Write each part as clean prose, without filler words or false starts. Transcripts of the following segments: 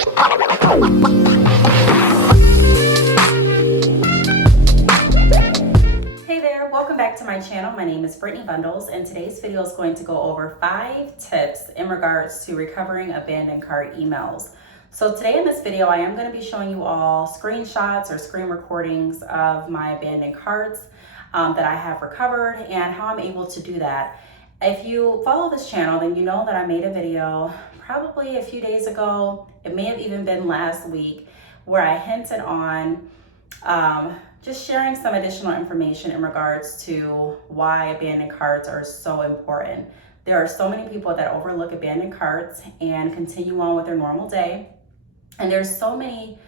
Hey there, welcome back to my channel. My name is Brittney Bundles, and today's video is going to go over 5 tips in regards to recovering abandoned cart emails. So today in this video, I am going to be showing you all screenshots or screen recordings of my abandoned carts that I have recovered and how I'm able to do that. If you follow this channel, then you know that I made a video probably a few days ago. It may have even been last week, where I hinted on just sharing some additional information in regards to why abandoned carts are so important. There are so many people that overlook abandoned carts and continue on with their normal day. And there's so many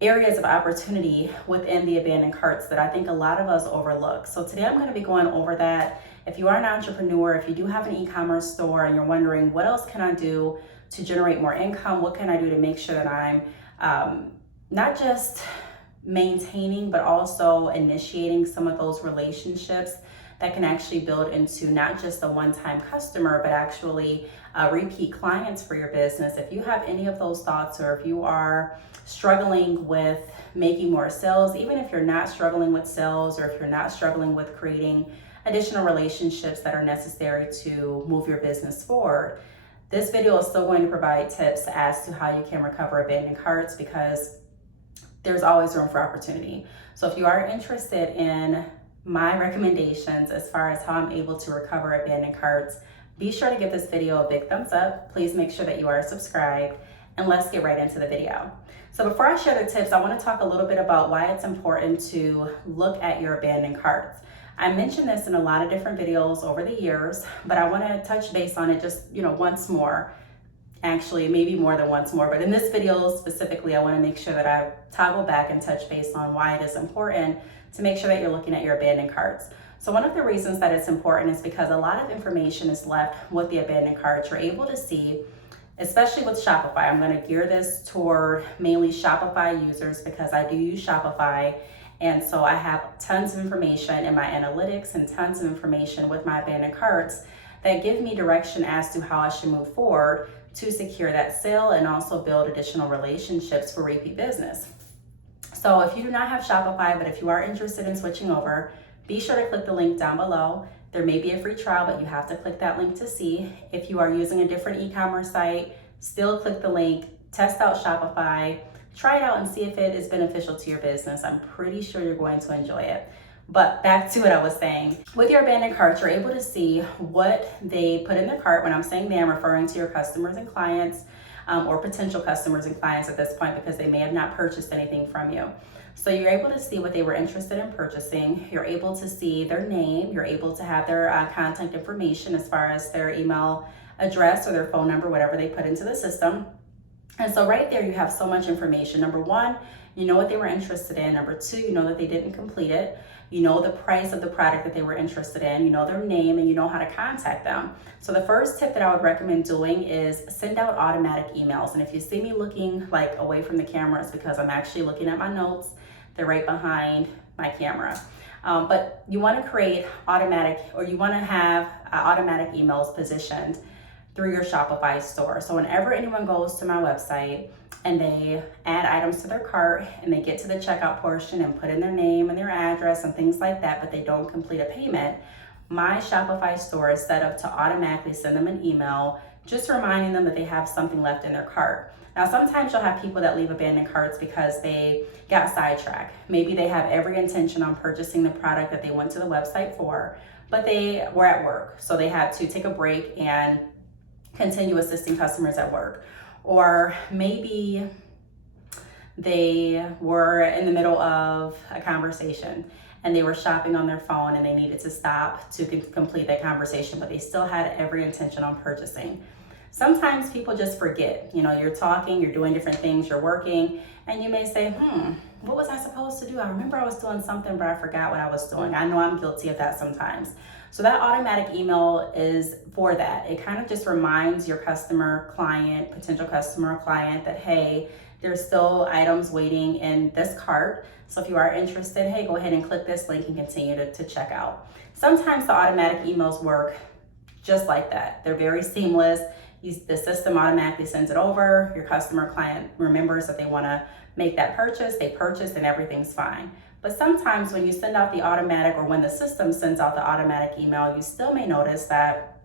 areas of opportunity within the abandoned carts that I think a lot of us overlook. So today I'm going to be going over that. If you are an entrepreneur, if you do have an e-commerce store and you're wondering what else can I do to generate more income, what can I do to make sure that I'm not just maintaining but also initiating some of those relationships that can actually build into not just a one-time customer but actually repeat clients for your business. If you have any of those thoughts, or if you are struggling with making more sales, even if you're not struggling with sales, or if you're not struggling with creating additional relationships that are necessary to move your business forward, this video is still going to provide tips as to how you can recover abandoned carts, because there's always room for opportunity. So if you are interested in my recommendations as far as how I'm able to recover abandoned carts, be sure to give this video a big thumbs up. Please make sure that you are subscribed, and let's get right into the video. So before I share the tips, I want to talk a little bit about why it's important to look at your abandoned carts. I mentioned this in a lot of different videos over the years, but I want to touch base on it just, once more. Actually, maybe more than once more, but in this video specifically, I want to make sure that I toggle back and touch base on why it is important to make sure that you're looking at your abandoned carts. So one of the reasons that it's important is because a lot of information is left with the abandoned carts. You're able to see, especially with Shopify. I'm going to gear this toward mainly Shopify users because I do use Shopify. And so I have tons of information in my analytics and tons of information with my abandoned carts that give me direction as to how I should move forward to secure that sale and also build additional relationships for repeat business. So if you do not have Shopify, but if you are interested in switching over, be sure to click the link down below. There may be a free trial, but you have to click that link to see. If you are using a different e-commerce site, still click the link, test out Shopify, try it out and see if it is beneficial to your business. I'm pretty sure you're going to enjoy it. But back to what I was saying. With your abandoned carts, you're able to see what they put in their cart. When I'm saying they, I'm referring to your customers and clients, or potential customers and clients at this point, because they may have not purchased anything from you. So you're able to see what they were interested in purchasing. You're able to see their name. You're able to have their contact information as far as their email address or their phone number, whatever they put into the system. And so right there, you have so much information. Number one, you know what they were interested in. Number two, you know that they didn't complete it. You know the price of the product that they were interested in. You know their name, and you know how to contact them. So the first tip that I would recommend doing is send out automatic emails. And if you see me looking like away from the camera, it's because I'm actually looking at my notes. They're right behind my camera. But you want to create automatic, or you want to have automatic emails positioned through your Shopify store. So whenever anyone goes to my website and they add items to their cart and they get to the checkout portion and put in their name and their address and things like that, but they don't complete a payment, my Shopify store is set up to automatically send them an email just reminding them that they have something left in their cart. Now, sometimes you'll have people that leave abandoned carts because they got sidetracked. Maybe they have every intention on purchasing the product that they went to the website for, but they were at work, so they had to take a break and continue assisting customers at work. Or maybe they were in the middle of a conversation and they were shopping on their phone and they needed to stop to complete that conversation, but they still had every intention on purchasing. Sometimes people just forget. You're talking, you're doing different things, you're working, and you may say, what was I supposed to do? I remember I was doing something, but I forgot what I was doing. I know I'm guilty of that sometimes. So that automatic email is for that. It kind of just reminds your customer, client, potential customer, client that, hey, there's still items waiting in this cart. So if you are interested, hey, go ahead and click this link and continue to check out. Sometimes the automatic emails work just like that. They're very seamless. the system automatically sends it over. Your customer client remembers that they want to make that purchase, they purchase, and everything's fine. But sometimes when you send out the automatic, or when the system sends out the automatic email, you still may notice that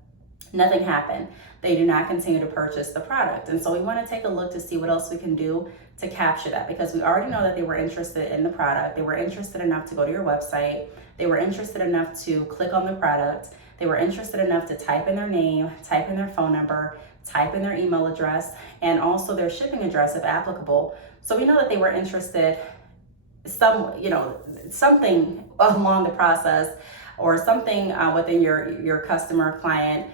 nothing happened. They do not continue to purchase the product. And so we want to take a look to see what else we can do to capture that, because we already know that they were interested in the product. They were interested enough to go to your website. They were interested enough to click on the product. They were interested enough to type in their name, type in their phone number, type in their email address, and also their shipping address if applicable. So we know that they were interested something along the process, or something within your customer client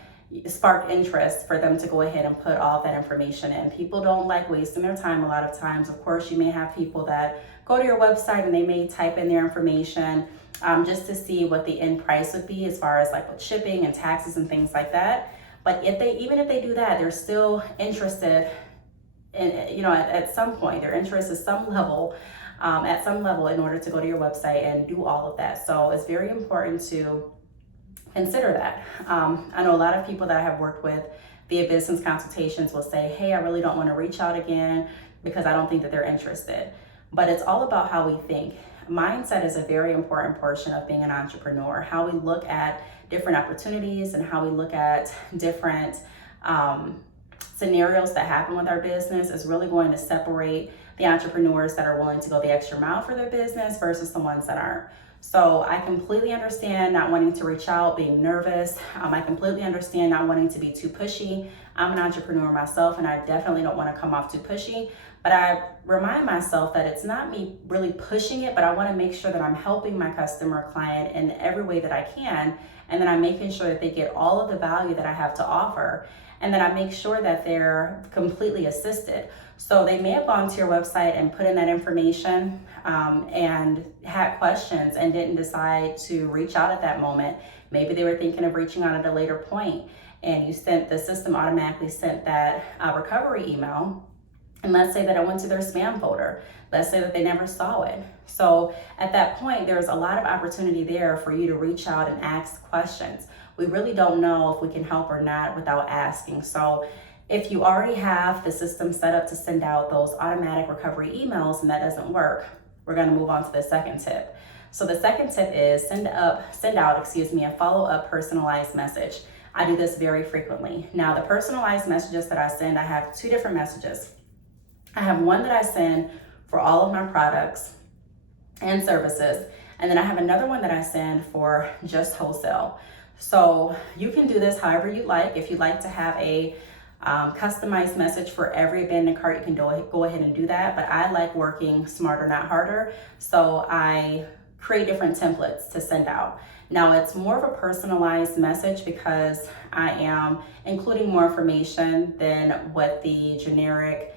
sparked interest for them to go ahead and put all that information in. People don't like wasting their time a lot of times. Of course, you may have people that go to your website and they may type in their information just to see what the end price would be as far as like with shipping and taxes and things like that. But even if they do that, they're still interested in, at some point, their interest is at some level in order to go to your website and do all of that. So it's very important to consider that. I know a lot of people that I have worked with via business consultations will say, hey, I really don't want to reach out again because I don't think that they're interested. But it's all about how we think. Mindset is a very important portion of being an entrepreneur. How we look at different opportunities and how we look at different scenarios that happen with our business is really going to separate the entrepreneurs that are willing to go the extra mile for their business versus the ones that aren't. So I completely understand not wanting to reach out, being nervous. I completely understand not wanting to be too pushy. I'm an entrepreneur myself, and I definitely don't want to come off too pushy. But I remind myself that it's not me really pushing it, but I want to make sure that I'm helping my customer client in every way that I can, and then I'm making sure that they get all of the value that I have to offer, and then I make sure that they're completely assisted. So they may have gone to your website and put in that information and had questions and didn't decide to reach out at that moment. Maybe they were thinking of reaching out at a later point, and the system automatically sent that recovery email. And let's say that it went to their spam folder. Let's say that they never saw it. So at that point, there's a lot of opportunity there for you to reach out and ask questions. We really don't know if we can help or not without asking. So if you already have the system set up to send out those automatic recovery emails and that doesn't work, we're going to move on to the second tip. So the second tip is send out a follow-up personalized message. I do this very frequently. Now, the personalized messages that I send, I have two different messages. I have one that I send for all of my products and services, and then I have another one that I send for just wholesale. So you can do this however you like. If you'd like to have a customized message for every abandoned cart, you can go ahead and do that. But I like working smarter, not harder. So I create different templates to send out. Now it's more of a personalized message because I am including more information than what the generic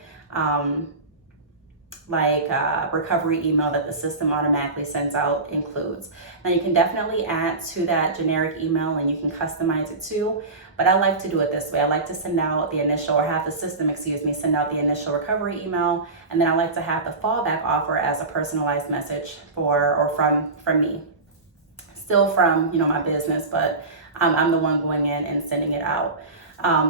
recovery email that the system automatically sends out includes. Now you can definitely add to that generic email and you can customize it too, but I like to do it this way. I like to send out the initial, or have the system, send out the initial recovery email, and then I like to have the fallback offer as a personalized message from me. Still from my business, but I'm the one going in and sending it out.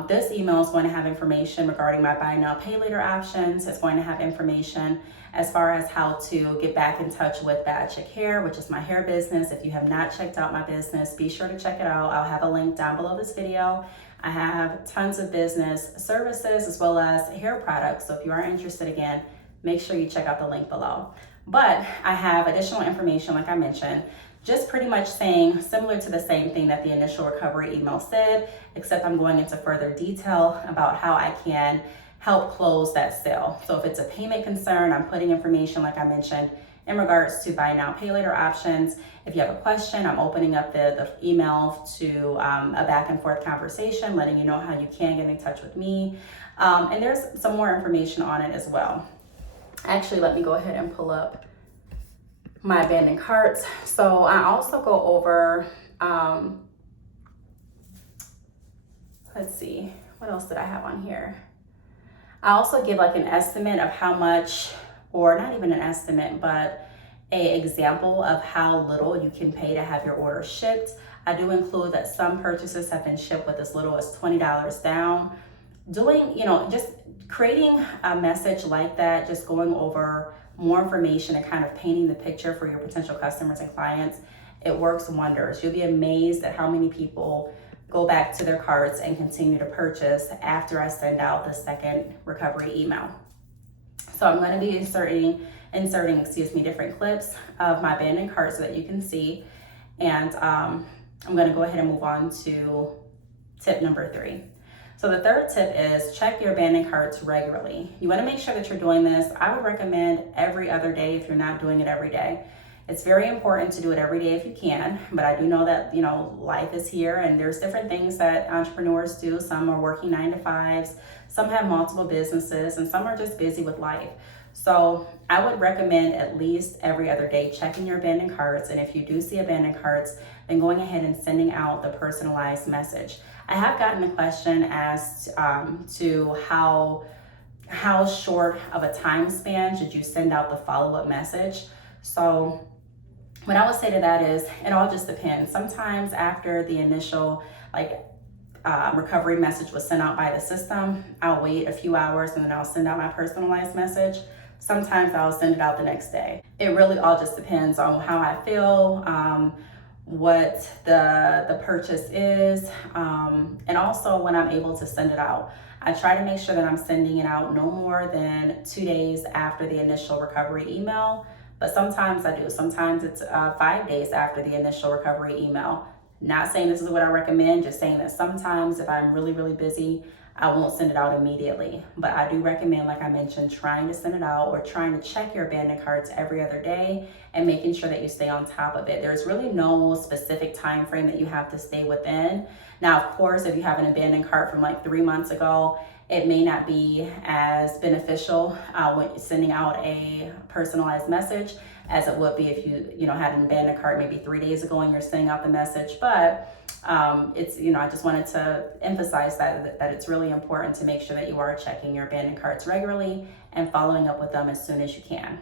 This email is going to have information regarding my buy now, pay later options. It's going to have information as far as how to get back in touch with Bad Chick Hair, which is my hair business. If you have not checked out my business, be sure to check it out. I'll have a link down below this video. I have tons of business services as well as hair products. So if you are interested, again, make sure you check out the link below. But I have additional information, like I mentioned, just pretty much saying similar to the same thing that the initial recovery email said, except I'm going into further detail about how I can help close that sale. So if it's a payment concern, I'm putting information, like I mentioned, in regards to buy now, pay later options. If you have a question, I'm opening up the email to a back and forth conversation, letting you know how you can get in touch with me. And there's some more information on it as well. Actually, let me go ahead and pull up my abandoned carts. So I also go over, let's see, what else did I have on here? I also give like an estimate of how much, or not even an estimate, but an example of how little you can pay to have your order shipped. I do include that some purchases have been shipped with as little as $20 down. doing, just creating a message like that, just going over more information and kind of painting the picture for your potential customers and clients, it works wonders. You'll be amazed at how many people go back to their carts and continue to purchase after I send out the second recovery email. So I'm going to be inserting different clips of my abandoned cart so that you can see. And I'm going to go ahead and move on to tip number 3. So the third tip is check your abandoned carts regularly. You want to make sure that you're doing this. I would recommend every other day if you're not doing it every day. It's very important to do it every day if you can, but I do know that, life is here and there's different things that entrepreneurs do. Some are working 9 to 5s, some have multiple businesses, and some are just busy with life. So I would recommend at least every other day checking your abandoned carts. And if you do see abandoned carts, then going ahead and sending out the personalized message. I have gotten a question as to how short of a time span should you send out the follow-up message. So what I would say to that is it all just depends. Sometimes after the initial recovery message was sent out by the system, I'll wait a few hours and then I'll send out my personalized message. Sometimes I'll send it out the next day. It really all just depends on how I feel, what the purchase is, and also when I'm able to send it out. I try to make sure that I'm sending it out no more than 2 days after the initial recovery email, but sometimes I do. Sometimes it's 5 days after the initial recovery email. Not saying this is what I recommend, just saying that sometimes if I'm really, really busy, I won't send it out immediately. But I do recommend, like I mentioned, trying to send it out or trying to check your abandoned carts every other day and making sure that you stay on top of it. There's really no specific time frame that you have to stay within. Now, of course, if you have an abandoned cart from like 3 months ago, it may not be as beneficial when sending out a personalized message as it would be if you had an abandoned cart maybe 3 days ago and you're sending out the message. But it's, I just wanted to emphasize that it's really important to make sure that you are checking your abandoned carts regularly and following up with them as soon as you can.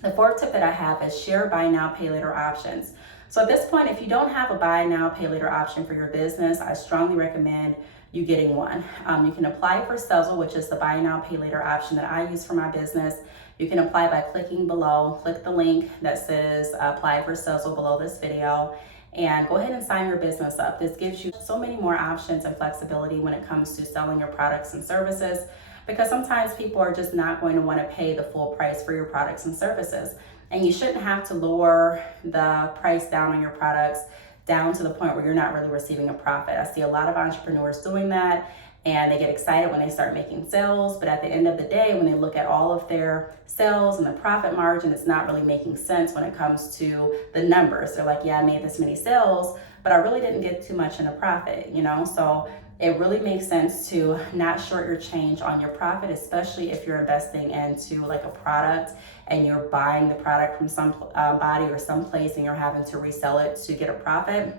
The fourth tip that I have is share buy now, pay later options. So at this point, if you don't have a buy now, pay later option for your business, I strongly recommend you getting one. You can apply for Sezzle, which is the buy now, pay later option that I use for my business. You can apply by clicking below. Click the link that says apply for Sezzle below this video and go ahead and sign your business up. This gives you so many more options and flexibility when it comes to selling your products and services, because sometimes people are just not going to want to pay the full price for your products and services. And you shouldn't have to lower the price down on your products down to the point where you're not really receiving a profit. I see a lot of entrepreneurs doing that, and they get excited when they start making sales, but at the end of the day, when they look at all of their sales and the profit margin, it's not really making sense when it comes to the numbers. They're like, yeah, I made this many sales, but I really didn't get too much in a profit, So it really makes sense to not short your change on your profit, especially if you're investing into like a product and you're buying the product from somebody or someplace and you're having to resell it to get a profit.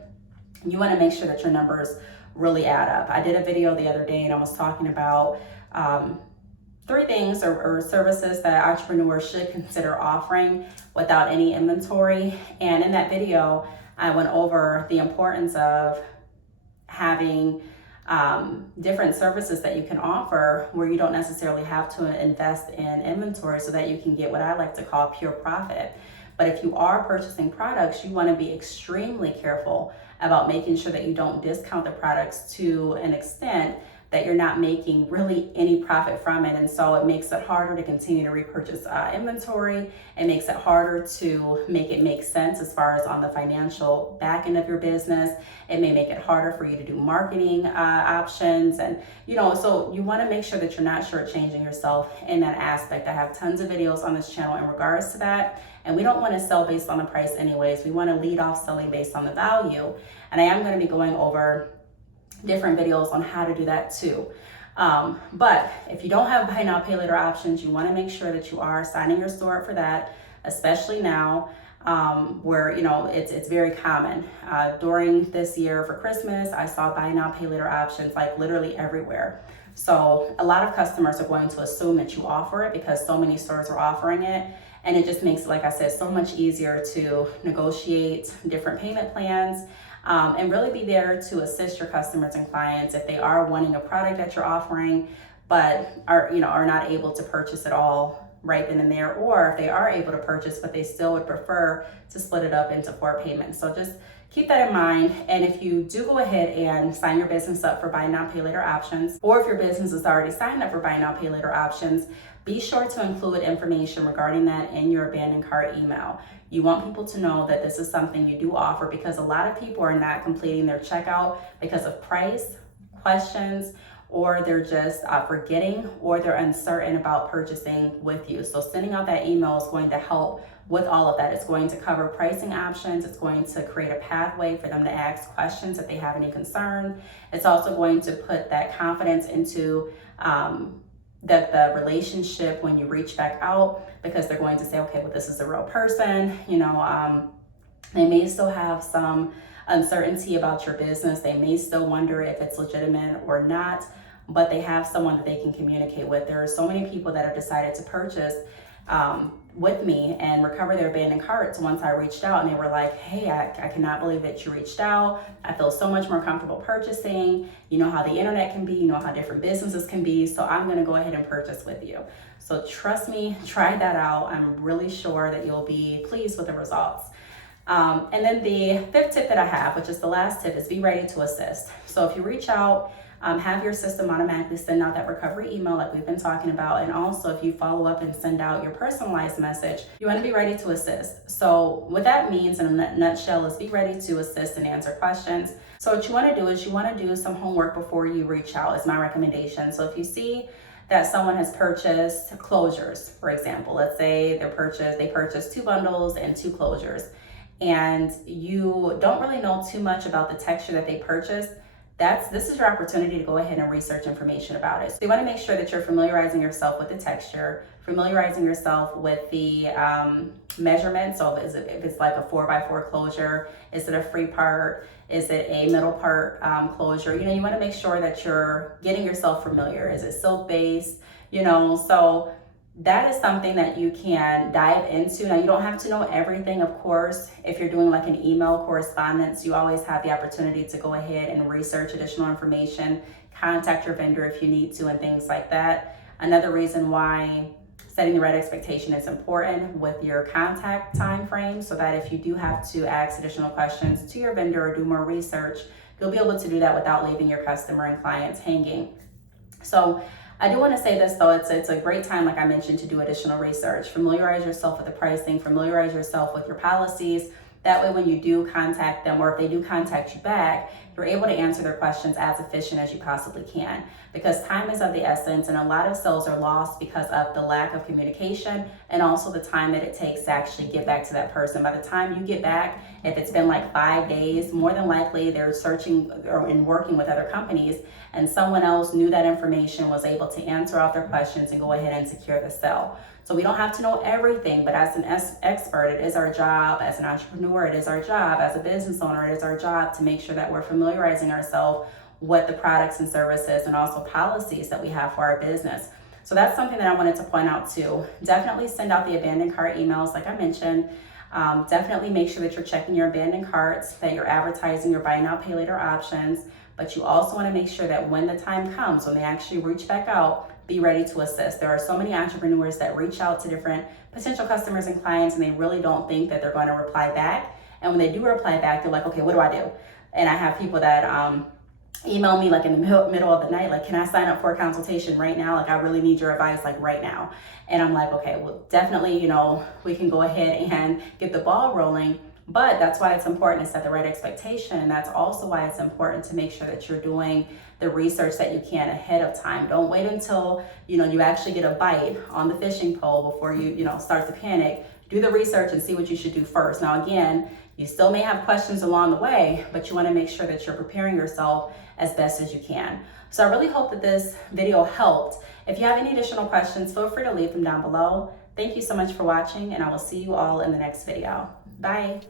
You want to make sure that your numbers really add up. I did a video the other day and I was talking about 3 things or services that entrepreneurs should consider offering without any inventory. And in that video, I went over the importance of having different services that you can offer where you don't necessarily have to invest in inventory so that you can get what I like to call pure profit. But if you are purchasing products, you want to be extremely careful about making sure that you don't discount the products to an extent that you're not making really any profit from it. And so it makes it harder to continue to repurchase inventory. It makes it harder to make it make sense as far as on the financial back end of your business. It may make it harder for you to do marketing options. And, so you want to make sure that you're not shortchanging yourself in that aspect. I have tons of videos on this channel in regards to that. And we don't want to sell based on the price anyways. We want to lead off selling based on the value. And I am going to be going over different videos on how to do that too. But if you don't have buy now, pay later options, you want to make sure that you are signing your store up for that, especially now where, it's very common. During this year for Christmas, I saw buy now, pay later options like literally everywhere. So a lot of customers are going to assume that you offer it because so many stores are offering it. And it just makes, like I said, so much easier to negotiate different payment plans and really be there to assist your customers and clients if they are wanting a product that you're offering, but are not able to purchase it all right then and there, or if they are able to purchase, but they still would prefer to split it up into 4 payments. So just keep that in mind. And if you do go ahead and sign your business up for buy now, pay later options, or if your business is already signed up for buy now, pay later options, be sure to include information regarding that in your abandoned cart email. You want people to know that this is something you do offer, because a lot of people are not completing their checkout because of price, questions, or they're just forgetting, or they're uncertain about purchasing with you. So sending out that email is going to help with all of that. It's going to cover pricing options. It's going to create a pathway for them to ask questions if they have any concern. It's also going to put that confidence into the relationship when you reach back out, because they're going to say, okay, well, this is a real person. They may still have some uncertainty about your business. They may still wonder if it's legitimate or not, but they have someone that they can communicate with. There are so many people that have decided to purchase with me and recover their abandoned carts once I reached out, and they were like, hey, I cannot believe that you reached out. I feel so much more comfortable purchasing. You know how the internet can be, you know how different businesses can be, so I'm gonna go ahead and purchase with you. So trust me, try that out. I'm really sure that you'll be pleased with the results. And then the 5th tip that I have, which is the last tip, is be ready to assist. So if you reach out, have your system automatically send out that recovery email like we've been talking about. And also, if you follow up and send out your personalized message, you want to be ready to assist. So what that means in a nutshell is be ready to assist and answer questions. So what you want to do is you want to do some homework before you reach out, is my recommendation. So if you see that someone has purchased closures, for example, let's say they purchased 2 bundles and 2 closures, and you don't really know too much about the texture that they purchased, this is your opportunity to go ahead and research information about it. So you want to make sure that you're familiarizing yourself with the texture, familiarizing yourself with the measurement. So if it's like a 4x4 closure, is it a free part? Is it a middle part closure? You want to make sure that you're getting yourself familiar. Is it silk based? So that is something that you can dive into. Now, you don't have to know everything, of course. If you're doing like an email correspondence, you always have the opportunity to go ahead and research additional information, contact your vendor if you need to, and things like that. Another reason why setting the right expectation is important with your contact time frame, so that if you do have to ask additional questions to your vendor or do more research, you'll be able to do that without leaving your customer and clients hanging. So I do want to say this though, it's a great time, like I mentioned, to do additional research. Familiarize yourself with the pricing, familiarize yourself with your policies. That way when you do contact them, or if they do contact you back, you're able to answer their questions as efficient as you possibly can, because time is of the essence, and a lot of sales are lost because of the lack of communication and also the time that it takes to actually get back to that person. By the time you get back, if it's been like 5 days, more than likely they're searching and working with other companies, and someone else knew that information, was able to answer all their questions and go ahead and secure the sale. So we don't have to know everything, but as an expert, it is our job. As an entrepreneur, it is our job. As a business owner, it is our job to make sure that we're familiarizing ourselves with the products and services and also policies that we have for our business. So that's something that I wanted to point out too. Definitely send out the abandoned cart emails, like I mentioned. Definitely make sure that you're checking your abandoned carts, that you're advertising your buy now, pay later options. But you also want to make sure that when the time comes, when they actually reach back out, be ready to assist. There are so many entrepreneurs that reach out to different potential customers and clients, and they really don't think that they're going to reply back. And when they do reply back, they're like, okay, what do I do? And I have people that email me like in the middle of the night, like, can I sign up for a consultation right now? Like, I really need your advice, like right now. And I'm like, okay, well, definitely, we can go ahead and get the ball rolling. But that's why it's important to set the right expectation. And that's also why it's important to make sure that you're doing the research that you can ahead of time. Don't wait until, you actually get a bite on the fishing pole before you, start to panic. Do the research and see what you should do first. Now, again, you still may have questions along the way, but you want to make sure that you're preparing yourself as best as you can. So I really hope that this video helped. If you have any additional questions, feel free to leave them down below. Thank you so much for watching, and I will see you all in the next video. Bye.